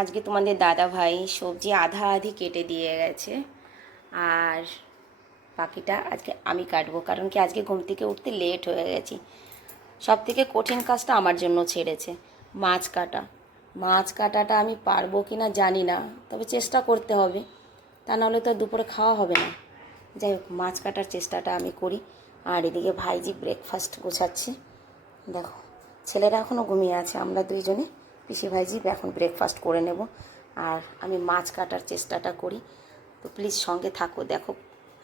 আজকে তোমাদের দাদা ভাই সবজি আধা আধি কেটে দিয়ে গেছে। আর বাকিটা আজকে আমি কাটবো, কারণ কি আজকে ঘুম থেকে উঠতে লেট হয়ে গেছি। সব থেকে কঠিন কাজটা আমার জন্য ছেড়েছে, মাছ কাটা। মাছ কাটাটা আমি পারব কি না জানি না, তবে চেষ্টা করতে হবে। তা নাহলে তো দুপুরে খাওয়া হবে না। যাই হোক, মাছ কাটার চেষ্টাটা আমি করি। আর এদিকে ভাইজি ব্রেকফাস্ট গোছাচ্ছে। দেখো, ছেলেরা এখনও ঘুমিয়ে আছে, আমরা দুইজনে। পিসি ভাইজি এখন ব্রেকফাস্ট করে নেব। আর আমি মাছ কাটার চেষ্টাটা করি। তো প্লিজ সঙ্গে থাকো, দেখো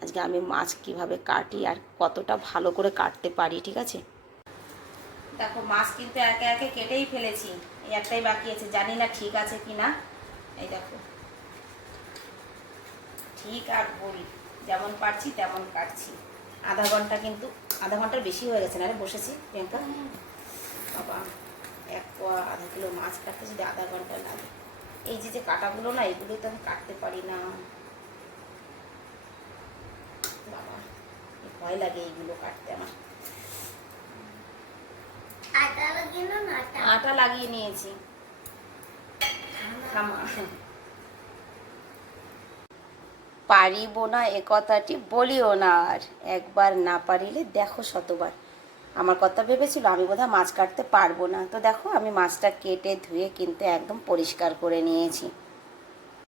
আজকে আমি মাছ কীভাবে কাটি আর কতটা ভালো করে কাটতে পারি, ঠিক আছে? দেখো, মাছ কিন্তু একে একে কেটেই ফেলেছি। এই একটাই বাকি আছে, জানি না ঠিক আছে কি না এই দেখো। ঠিক আর বলি, যেমন পারছি তেমন কাটছি। আধা ঘণ্টা কিন্তু, আধা ঘণ্টার বেশি হয়ে গেছে না রে, বসেছি বাবা। এক পোয়া আধা কিলো মাছ কাটতে যদি আধা ঘণ্টা লাগে। এই যে যে কাটাগুলো না এগুলো তো আমি কাটতে পারি না। বাবা ভয় লাগে এইগুলো কাটতে আমার। আটা লাগিয়ে নিয়েছি। পারিব না এ কথাটি বলিও না আর। একবার না পারিলে দেখো শতবার। আমার কথা ভেবেছিল, আমি বোধহয় মাছ কাটতে পারব না। তো দেখো, আমি মাছটা কেটে ধুয়ে কিন্তু একদম পরিষ্কার করে নিয়েছি।